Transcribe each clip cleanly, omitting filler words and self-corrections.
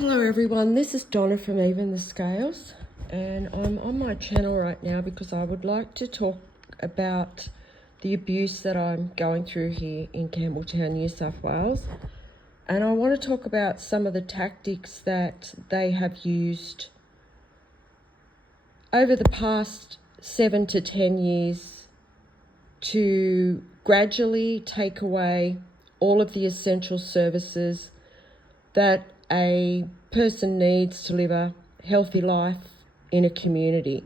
Hello everyone, this is Donna from Even the Scales, and I'm on my channel right now because I would like to talk about the abuse that I'm going through here in Campbelltown, New South Wales. And I want to talk about some of the tactics that they have used over the past 7 to 10 years to gradually take away all of the essential services that a person needs to live a healthy life in a community.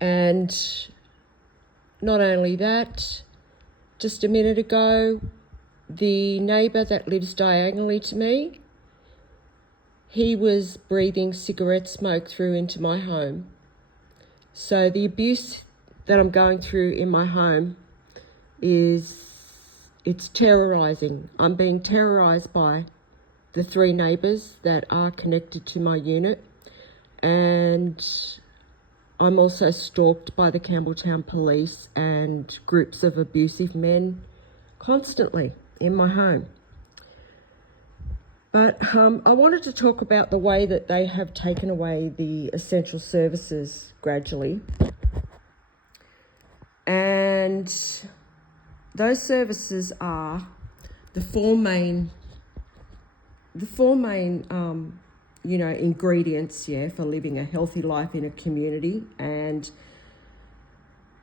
And not only that, just a minute ago, the neighbour that lives diagonally to me, he was breathing cigarette smoke through into my home. So the abuse that I'm going through in my home it's terrorising. I'm being terrorised by the 3 neighbours that are connected to my unit, and I'm also stalked by the Campbelltown police and groups of abusive men constantly in my home. But I wanted to talk about the way that they have taken away the essential services gradually. And those services are the four main ingredients, for living a healthy life in a community. And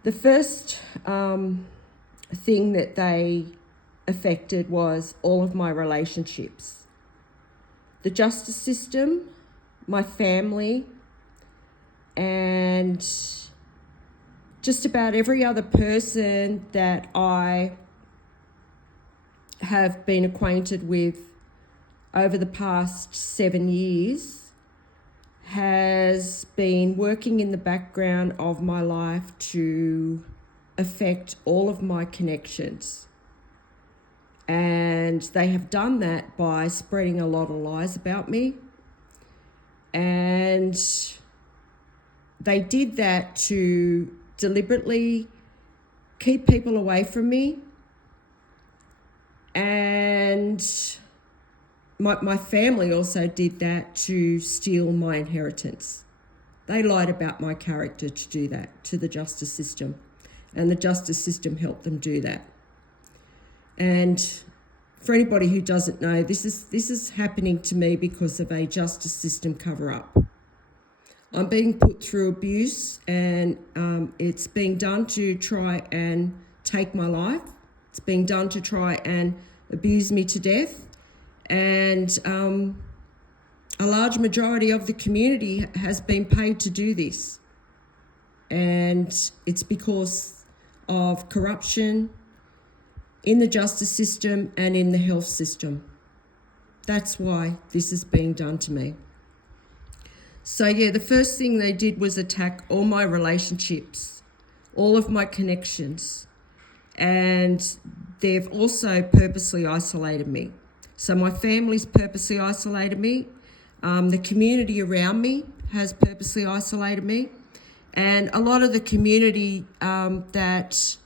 the first thing that they affected was all of my relationships. The justice system, my family, and just about every other person that I have been acquainted with over the past 7 years has been working in the background of my life to affect all of my connections. And they have done that by spreading a lot of lies about me. And they did that to deliberately keep people away from me. And my family also did that to steal my inheritance. They lied about my character to do that to the justice system, and the justice system helped them do that. And for anybody who doesn't know, this is happening to me because of a justice system cover-up. I'm being put through abuse, and it's being done to try and take my life. It's being done to try and abuse me to death. And a large majority of the community has been paid to do this. And it's because of corruption in the justice system and in the health system. That's why this is being done to me. So the first thing they did was attack all my relationships, all of my connections, and they've also purposely isolated me. So my family's purposely isolated me. The community around me has purposely isolated me. And a lot of the community that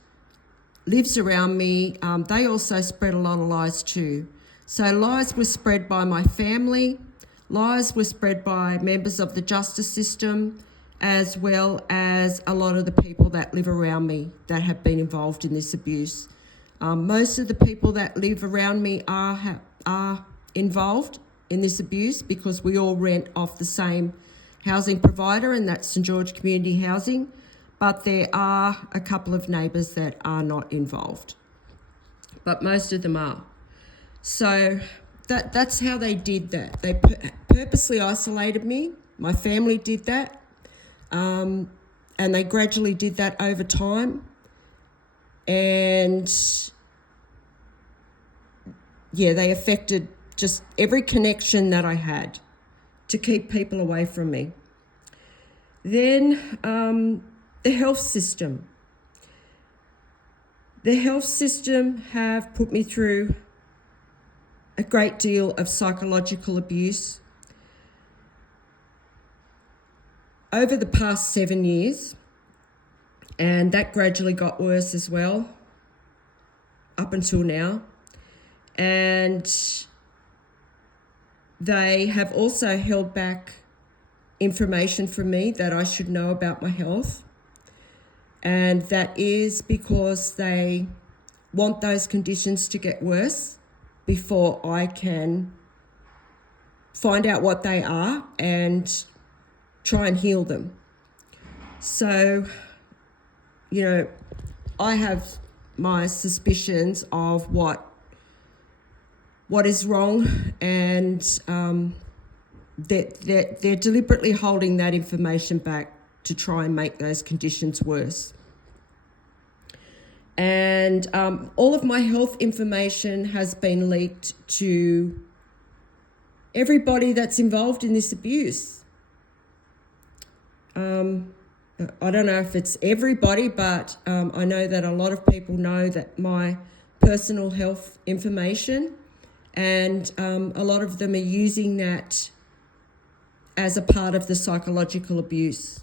lives around me, they also spread a lot of lies too. So lies were spread by my family, lies were spread by members of the justice system, as well as a lot of the people that live around me that have been involved in this abuse. Most of the people that live around me are involved in this abuse because we all rent off the same housing provider, and that's St George Community Housing. But there are a couple of neighbours that are not involved, but most of them are. So that's how they did that. They purposely isolated me. My family did that, and they gradually did that over time. And they affected just every connection that I had to keep people away from me. Then the health system. The health system have put me through a great deal of psychological abuse over the past 7 years, and that gradually got worse as well up until now. And They have also held back information from me that I should know about my health. And that is because they want those conditions to get worse before I can find out what they are and try and heal them. So, I have my suspicions of what is wrong, and they're deliberately holding that information back to try and make those conditions worse. And all of my health information has been leaked to everybody that's involved in this abuse. I don't know if it's everybody, but I know that a lot of people know that my personal health information, and a lot of them are using that as a part of the psychological abuse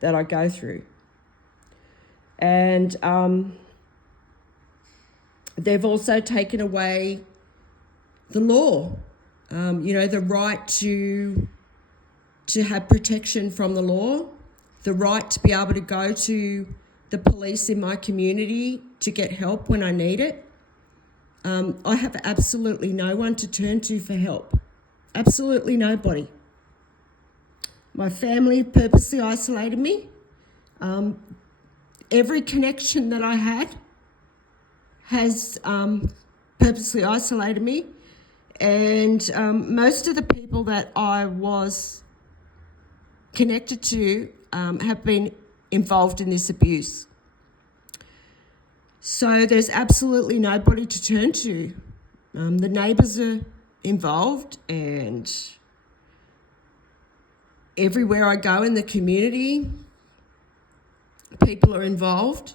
that I go through. And they've also taken away the law, the right to have protection from the law, the right to be able to go to the police in my community to get help when I need it. I have absolutely no one to turn to for help. Absolutely nobody. My family purposely isolated me. Every connection that I had has purposely isolated me. And most of the people that I was connected to have been involved in this abuse. So there's absolutely nobody to turn to. The neighbours are involved, and everywhere I go in the community, people are involved.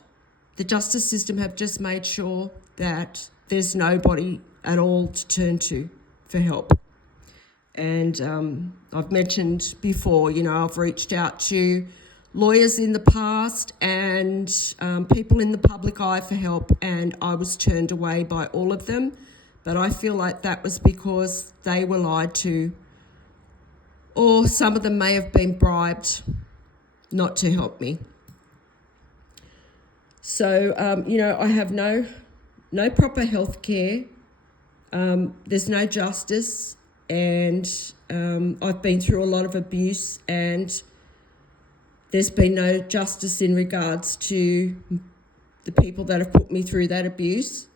The justice system have just made sure that there's nobody at all to turn to for help. And I've mentioned before, I've reached out to lawyers in the past and people in the public eye for help, and I was turned away by all of them. But I feel like that was because they were lied to, or some of them may have been bribed not to help me. So, I have no proper health care. There's no justice, and I've been through a lot of abuse, and there's been no justice in regards to the people that have put me through that abuse.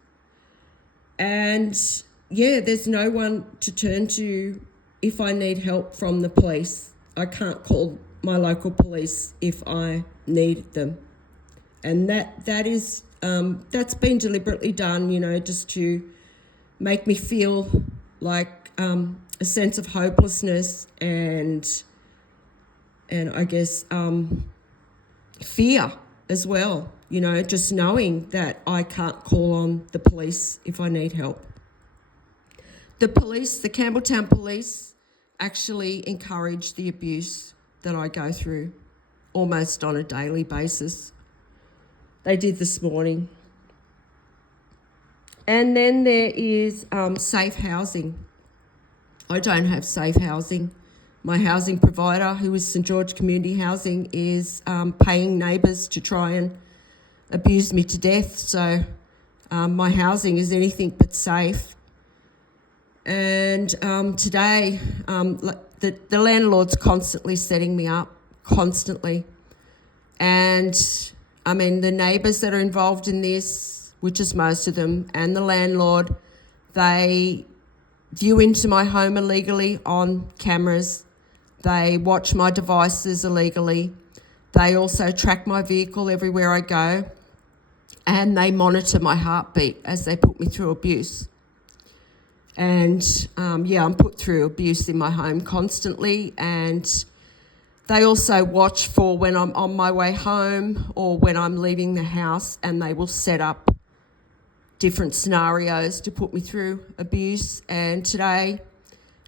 And there's no one to turn to if I need help from the police. I can't call my local police if I need them. And that is that's been deliberately done, just to make me feel like a sense of hopelessness and I guess fear as well, just knowing that I can't call on the police if I need help. The Campbelltown police actually encourage the abuse that I go through almost on a daily basis. They did this morning. And then there is safe housing. I don't have safe housing. My housing provider, who is St George Community Housing, is paying neighbours to try and abuse me to death. So my housing is anything but safe. And today, the landlord's constantly setting me up, constantly. And the neighbours that are involved in this, which is most of them, and the landlord, they view into my home illegally on cameras. They watch my devices illegally. They also track my vehicle everywhere I go. And they monitor my heartbeat as they put me through abuse. And I'm put through abuse in my home constantly. And they also watch for when I'm on my way home or when I'm leaving the house, and they will set up different scenarios to put me through abuse. And today,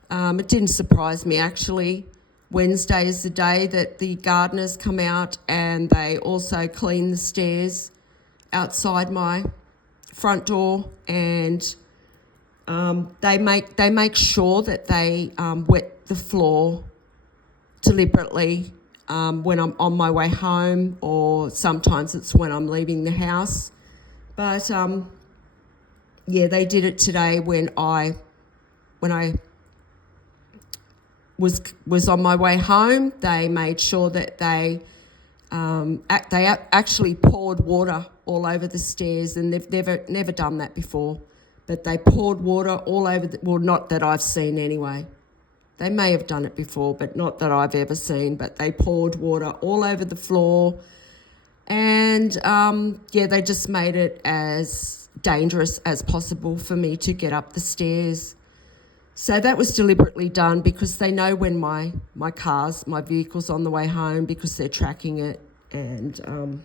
it didn't surprise me actually. Wednesday is the day that the gardeners come out, and they also clean the stairs outside my front door, and They make sure that they wet the floor deliberately when I'm on my way home, or sometimes it's when I'm leaving the house. But they did it today when I was on my way home. They made sure that they actually poured water all over the stairs, and they've never done that before. But they poured water all over not that I've seen anyway. They may have done it before, but not that I've ever seen. But they poured water all over the floor, and they just made it as dangerous as possible for me to get up the stairs. So that was deliberately done because they know when my vehicle's on the way home, because they're tracking it, and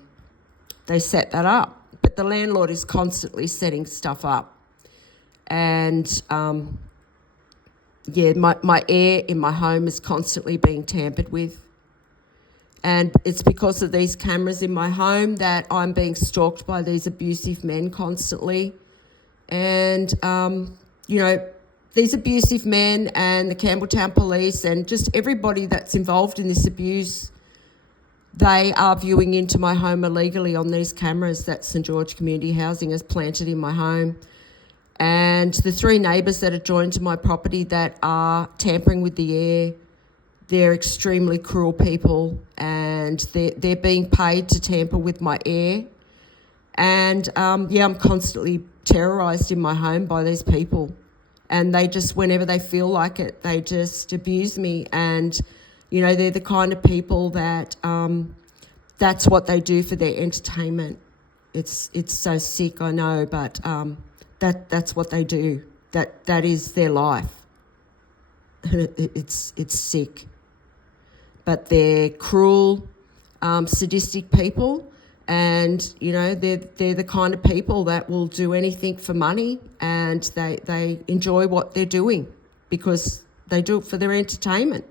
they set that up. But the landlord is constantly setting stuff up. And my air in my home is constantly being tampered with. And it's because of these cameras in my home that I'm being stalked by these abusive men constantly. And, these abusive men and the Campbelltown Police and just everybody that's involved in this abuse, they are viewing into my home illegally on these cameras that St George Community Housing has planted in my home. And the 3 neighbours that are joined to my property that are tampering with the air, they're extremely cruel people, and they're being paid to tamper with my air. And, I'm constantly terrorised in my home by these people. And they just, whenever they feel like it, they just abuse me. And, they're the kind of people that that's what they do for their entertainment. It's so sick, I know, but that's what they do. That is their life. It's sick. But they're cruel, sadistic people. And, they're the kind of people that will do anything for money, and they enjoy what they're doing because they do it for their entertainment.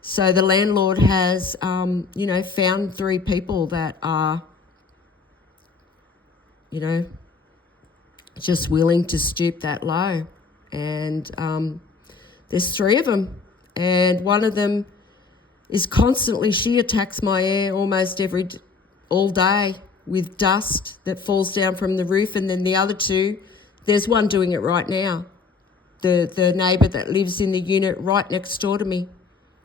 So the landlord has, found 3 people that are, just willing to stoop that low. And there's 3 of them. And one of them is constantly, she attacks my air almost all day with dust that falls down from the roof. And then the other 2, there's one doing it right now. The neighbour that lives in the unit right next door to me.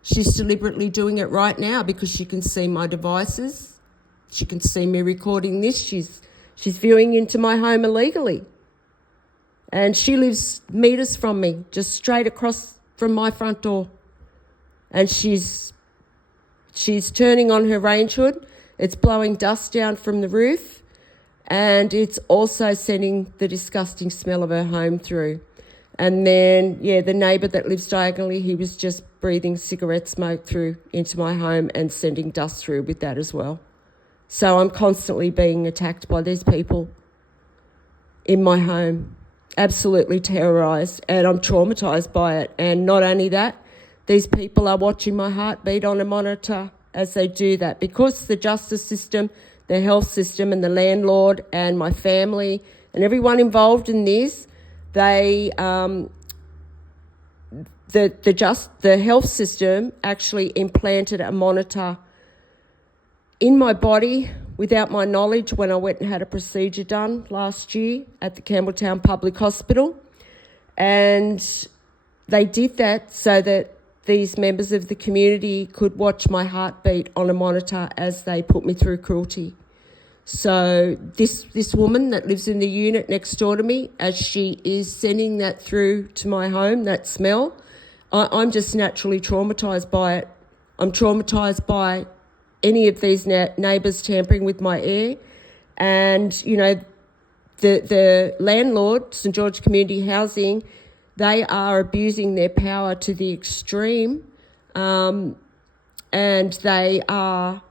She's deliberately doing it right now because she can see my devices. She can see me recording this. She's viewing into my home illegally. And she lives metres from me, just straight across from my front door. And she's turning on her range hood. It's blowing dust down from the roof, and it's also sending the disgusting smell of her home through. And then, the neighbour that lives diagonally, he was just breathing cigarette smoke through into my home and sending dust through with that as well. So I'm constantly being attacked by these people in my home, absolutely terrorised, and I'm traumatised by it. And not only that, these people are watching my heartbeat on a monitor as they do that, because the justice system, the health system, and the landlord and my family and everyone involved in this, the health system actually implanted a monitor in my body without my knowledge when I went and had a procedure done last year at the Campbelltown Public Hospital. And they did that so that these members of the community could watch my heartbeat on a monitor as they put me through cruelty. So this woman that lives in the unit next door to me, as she is sending that through to my home, that smell, I'm just naturally traumatised by it. I'm traumatised by any of these neighbours tampering with my air. And, the landlord, St George Community Housing, they are abusing their power to the extreme, and they are,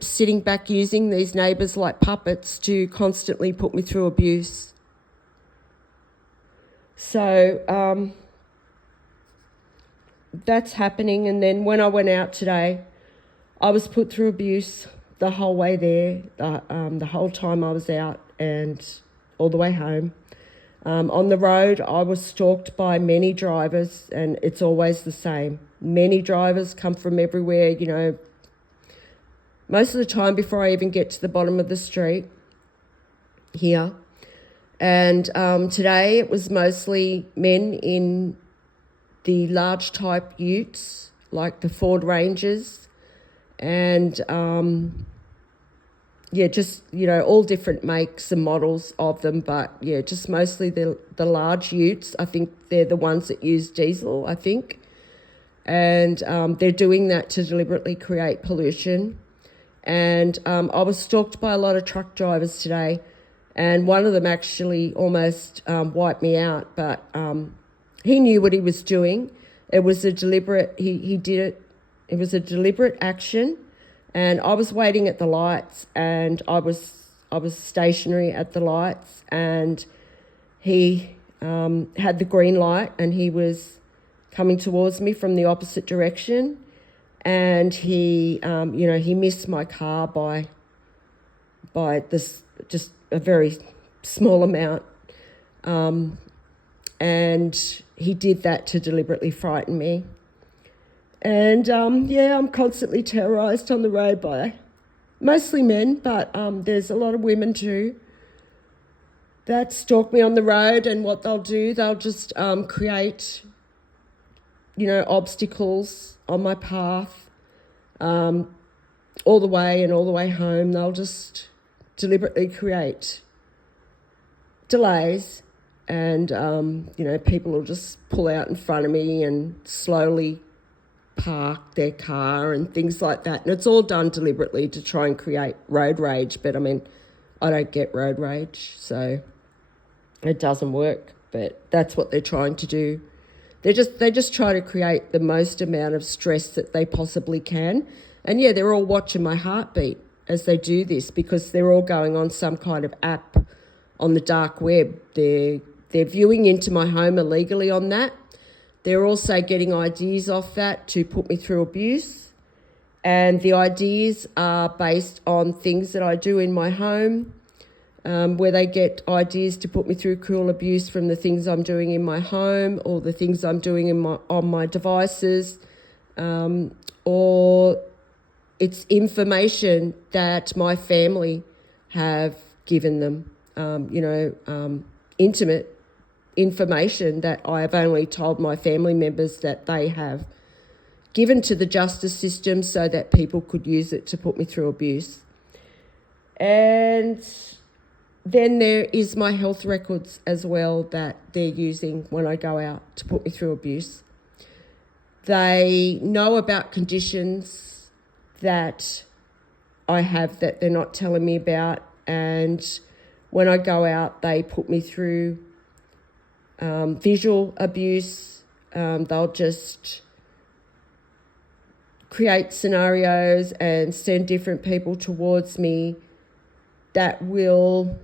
sitting back using these neighbours like puppets to constantly put me through abuse. So that's happening. And then when I went out today, I was put through abuse the whole way there, the whole time I was out and all the way home. On the road, I was stalked by many drivers, and it's always the same. Many drivers come from everywhere, you know, most of the time before I even get to the bottom of the street here. And today it was mostly men in the large type utes, like the Ford Rangers, and just, you know, all different makes and models of them, but yeah, just mostly the large utes. I think they're the ones that use diesel, I think. And they're doing that to deliberately create pollution. And I was stalked by a lot of truck drivers today, and one of them actually almost wiped me out, but he knew what he was doing. It was a deliberate, he did it, it was a deliberate action. And I was waiting at the lights, and I was stationary at the lights, and he had the green light, and he was coming towards me from the opposite direction, and he he missed my car by this just a very small amount, and he did that to deliberately frighten me. And, I'm constantly terrorised on the road by mostly men, but there's a lot of women too that stalk me on the road, and what they'll do, they'll just create, you know, obstacles on my path all the way and all the way home. They'll just deliberately create delays, and, people will just pull out in front of me and slowly park their car and things like that. And it's all done deliberately to try and create road rage. But I mean, I don't get road rage, so it doesn't work. But that's what they're trying to do. They just try to create the most amount of stress that they possibly can. And yeah, they're all watching my heartbeat as they do this, because they're all going on some kind of app on the dark web. They're viewing into my home illegally on that. They're also getting ideas off that to put me through abuse. And the ideas are based on things that I do in my home, where they get ideas to put me through cruel abuse from the things I'm doing in my home, or the things I'm doing on my devices, or it's information that my family have given them, intimate information that I have only told my family members that they have given to the justice system so that people could use it to put me through abuse. And then there is my health records as well that they're using when I go out to put me through abuse. They know about conditions that I have that they're not telling me about, and when I go out, they put me through visual abuse. They'll just create scenarios and send different people towards me that will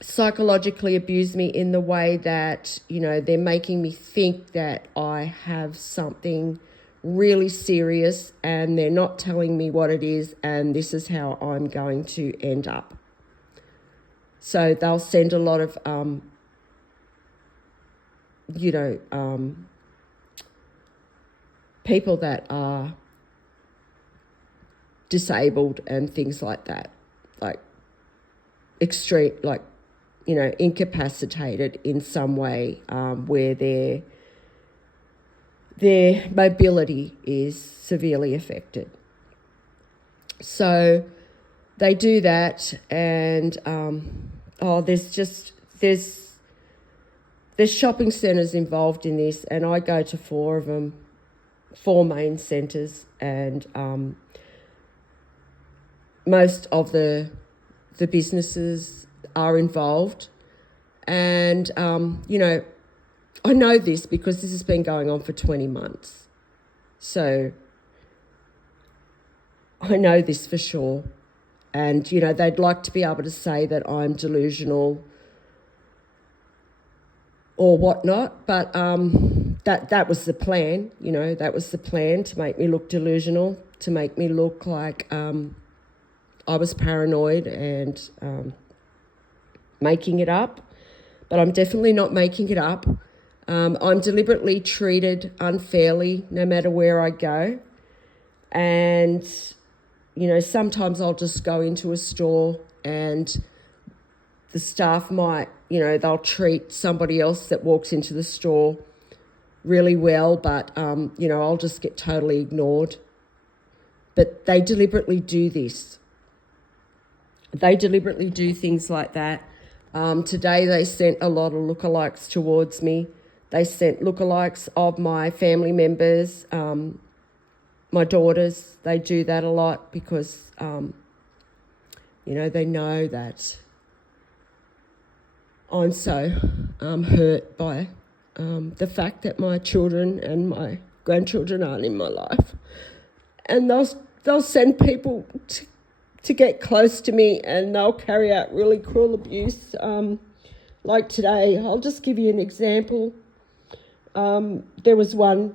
psychologically abuse me in the way that, they're making me think that I have something really serious, and they're not telling me what it is, and this is how I'm going to end up. So they'll send a lot of people that are disabled and things like that, like extreme, like, incapacitated in some way, where their mobility is severely affected. So they do that, and there's shopping centres involved in this, and I go to 4 of them, 4 main centres, and most of the businesses are involved. And, I know this because this has been going on for 20 months. So I know this for sure. And, they'd like to be able to say that I'm delusional or whatnot, but that was the plan, that was the plan, to make me look delusional, to make me look like I was paranoid and making it up. but I'm definitely not making it up. I'm deliberately treated unfairly no matter where I go. And, you know, sometimes I'll just go into a store and the staff might, you know, they'll treat somebody else that walks into the store really well, but, you know, I'll just get totally ignored. But they deliberately do this. They deliberately do things like that. Today they sent a lot of lookalikes towards me. They sent lookalikes of my family members, my daughters. They do that a lot because, you know, they know that I'm so hurt by the fact that my children and my grandchildren aren't in my life. And they'll send people to get close to me, and they'll carry out really cruel abuse. Like today, I'll just give you an example. There was one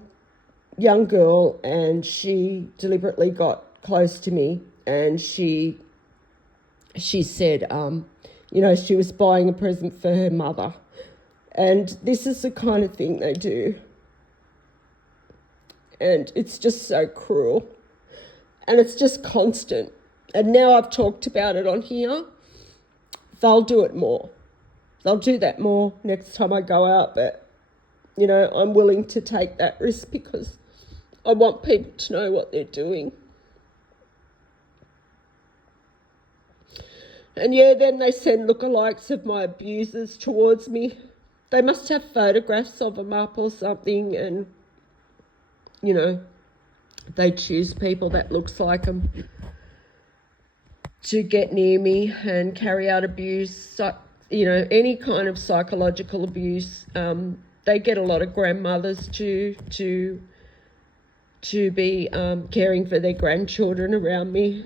young girl, and she deliberately got close to me, and she said, you know, she was buying a present for her mother. And this is the kind of thing they do. And it's just so cruel. And it's just constant. And now I've talked about it on here. They'll do it more. They'll do that more next time I go out. But, you know, I'm willing to take that risk because I want people to know what they're doing. And yeah, then they send lookalikes of my abusers towards me. They must have photographs of them up or something, and, you know, they choose people that looks like them to get near me and carry out abuse, you know, any kind of psychological abuse. They get a lot of grandmothers to be caring for their grandchildren around me.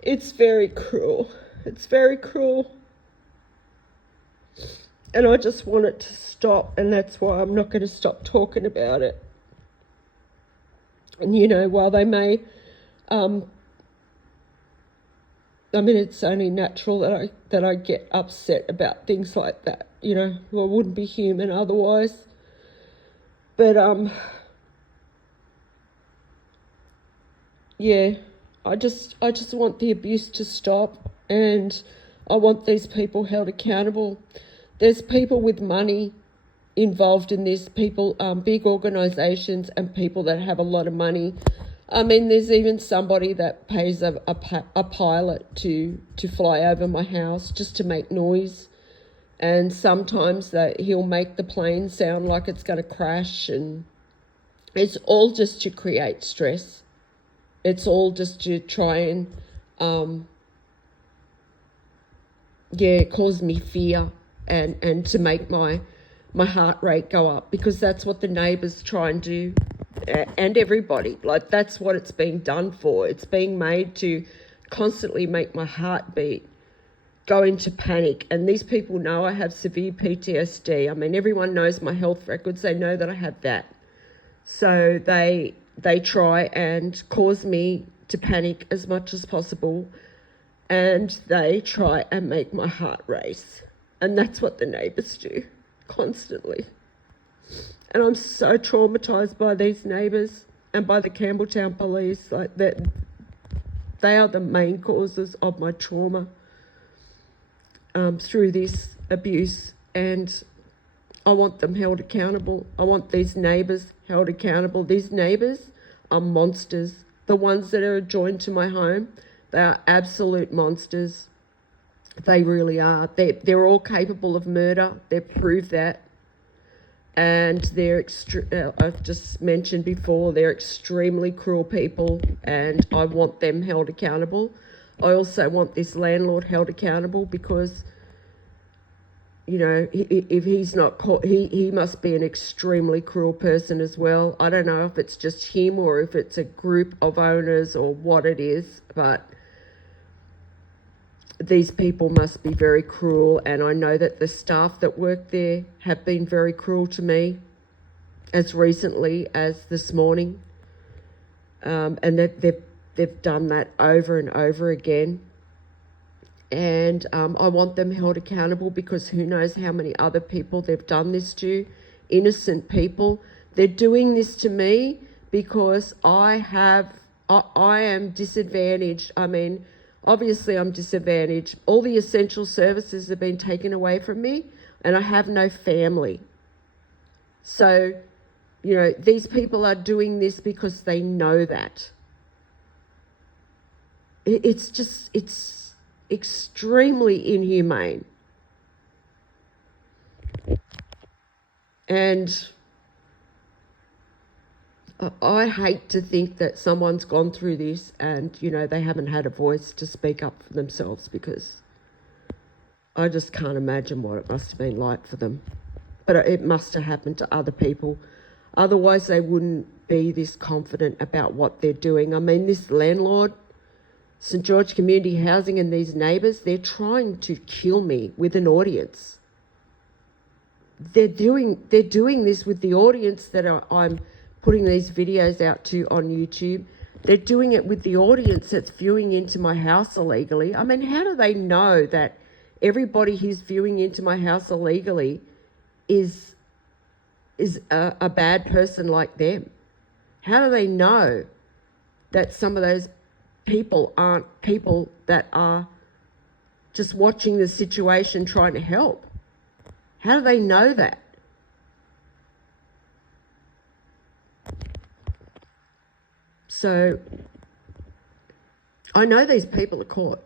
It's very cruel. It's very cruel. And I just want it to stop, and that's why I'm not going to stop talking about it. And, you know, while they may, I mean, it's only natural that I get upset about things like that. You know, I wouldn't be human otherwise. But, yeah, I just want the abuse to stop, and I want these people held accountable. There's people with money involved in this, people, big organisations and people that have a lot of money. I mean, there's even somebody that pays a pilot to fly over my house just to make noise. And sometimes he'll make the plane sound like it's going to crash, and it's all just to create stress. It's all just to try and, cause me fear and to make my heart rate go up, because that's what the neighbours try and do, and everybody. Like, that's what it's being done for. It's being made to constantly make my heart beat, go into panic. And these people know I have severe PTSD. I mean, everyone knows my health records. They know that I have that. So they try and cause me to panic as much as possible, and they try and make my heart race. And that's what the neighbours do constantly. And I'm so traumatised by these neighbours and by the Campbelltown police. Like, that, they are the main causes of my trauma through this abuse, and I want them held accountable. I want these neighbours held accountable. These neighbours are monsters. The ones that are joined to my home, they are absolute monsters. They really are. They're all capable of murder. They've proved that. And I've just mentioned before, they're extremely cruel people, and I want them held accountable. I also want this landlord held accountable because, you know, if he's not caught, he must be an extremely cruel person as well. I don't know if it's just him or if it's a group of owners or what it is, but these people must be very cruel, and I know that the staff that work there have been very cruel to me as recently as this morning, and they've done that over and over again. And I want them held accountable, because who knows how many other people they've done this to, innocent people. They're doing this to me because I am disadvantaged. I mean, obviously I'm disadvantaged. All the essential services have been taken away from me, and I have no family. So, you know, these people are doing this because they know that. It's extremely inhumane. And I hate to think that someone's gone through this and, you know, they haven't had a voice to speak up for themselves, because I just can't imagine what it must have been like for them. But it must have happened to other people. Otherwise, they wouldn't be this confident about what they're doing. I mean, this landlord, St George Community Housing, and these neighbours, they're trying to kill me with an audience. They're doing this with the audience that I'm putting these videos out to on YouTube. They're doing it with the audience that's viewing into my house illegally. I mean, how do they know that everybody who's viewing into my house illegally is a bad person like them? How do they know that some of those people aren't people that are just watching the situation trying to help? How do they know that? So I know these people are caught.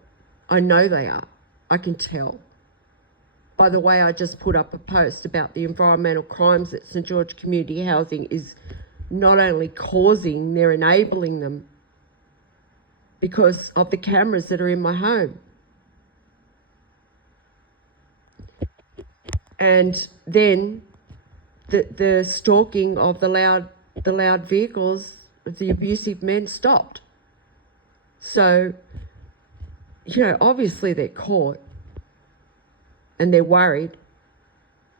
I know they are. I can tell. By the way, I just put up a post about the environmental crimes that St George Community Housing is not only causing, they're enabling them because of the cameras that are in my home. And then the stalking of the loud vehicles of the abusive men stopped. So, you know, obviously they're caught and they're worried.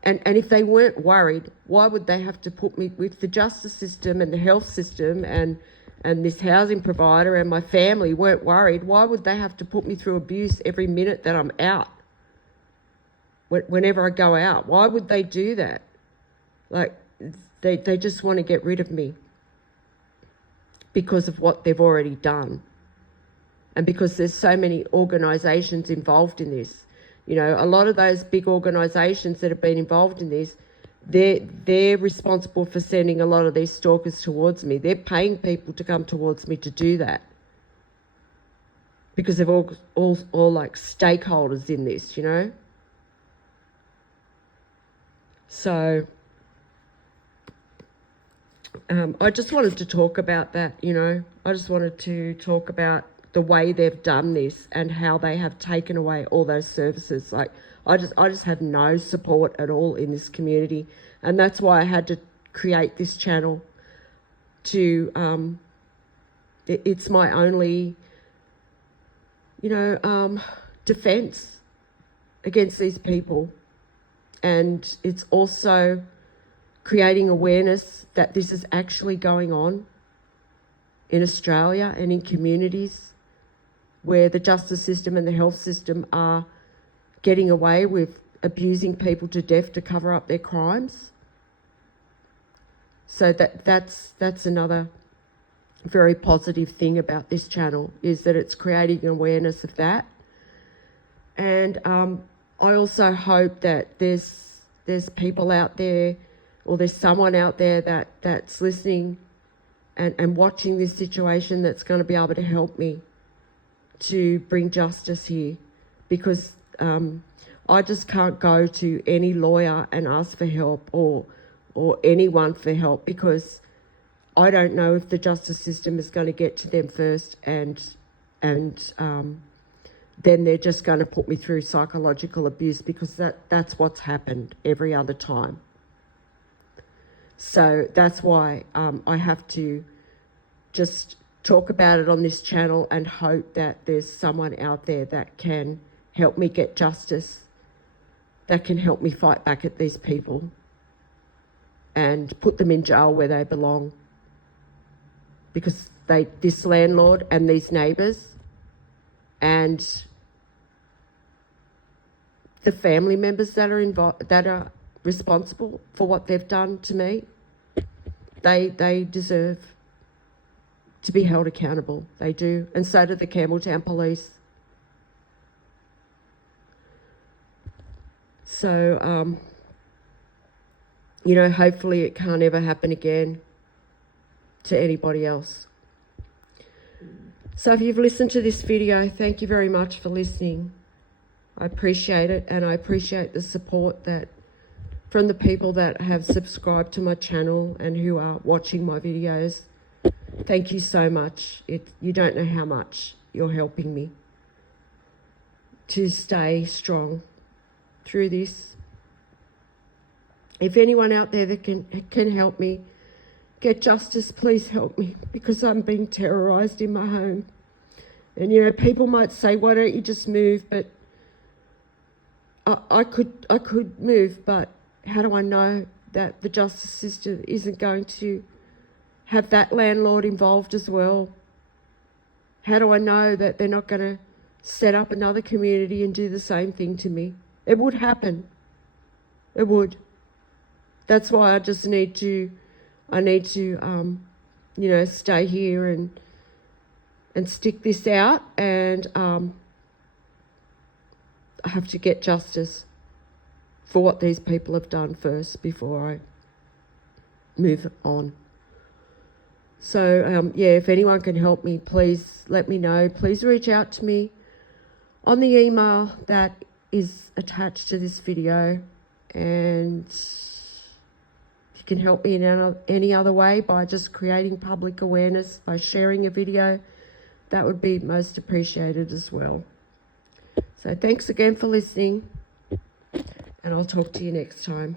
And if they weren't worried, why would they have to put me with the justice system and the health system and this housing provider, and my family weren't worried? Why would they have to put me through abuse every minute that I'm out? Whenever I go out, why would they do that? Like, they just want to get rid of me because of what they've already done. And because there's so many organisations involved in this. You know, a lot of those big organisations that have been involved in this, they're responsible for sending a lot of these stalkers towards me. They're paying people to come towards me to do that, because they're all like stakeholders in this, you know. So I just wanted to talk about that, you know. I just wanted to talk about the way they've done this and how they have taken away all those services. Like, I just have no support at all in this community, and that's why I had to create this channel. To it's my only, you know, defense against these people, and it's also creating awareness that this is actually going on in Australia and in communities where the justice system and the health system are getting away with abusing people to death to cover up their crimes. So that's another very positive thing about this channel, is that it's creating awareness of that. And I also hope that there's people out there, or there's someone out there that's listening and watching this situation that's going to be able to help me to bring justice here, because I just can't go to any lawyer and ask for help, or anyone for help, because I don't know if the justice system is going to get to them first, and then they're just going to put me through psychological abuse, because that's what's happened every other time. So that's why I have to just talk about it on this channel and hope that there's someone out there that can help me get justice, that can help me fight back at these people and put them in jail where they belong. Because this landlord and these neighbours and the family members that are responsible for what they've done to me. They deserve to be held accountable. They do, and so do the Campbelltown Police. So, you know, hopefully it can't ever happen again to anybody else. So if you've listened to this video, thank you very much for listening. I appreciate it, and I appreciate the support that from the people that have subscribed to my channel and who are watching my videos. Thank you so much. You don't know how much you're helping me to stay strong through this. If anyone out there that can help me get justice, please help me, because I'm being terrorised in my home. And, you know, people might say, why don't you just move? But I could move, but how do I know that the justice system isn't going to have that landlord involved as well? How do I know that they're not going to set up another community and do the same thing to me? It would happen. It would. That's why I just need to, you know, stay here and stick this out, and I have to get justice for what these people have done first before I move on. So, yeah, if anyone can help me, please let me know. Please reach out to me on the email that is attached to this video. And if you can help me in any other way by just creating public awareness, by sharing a video, that would be most appreciated as well. So thanks again for listening, and I'll talk to you next time.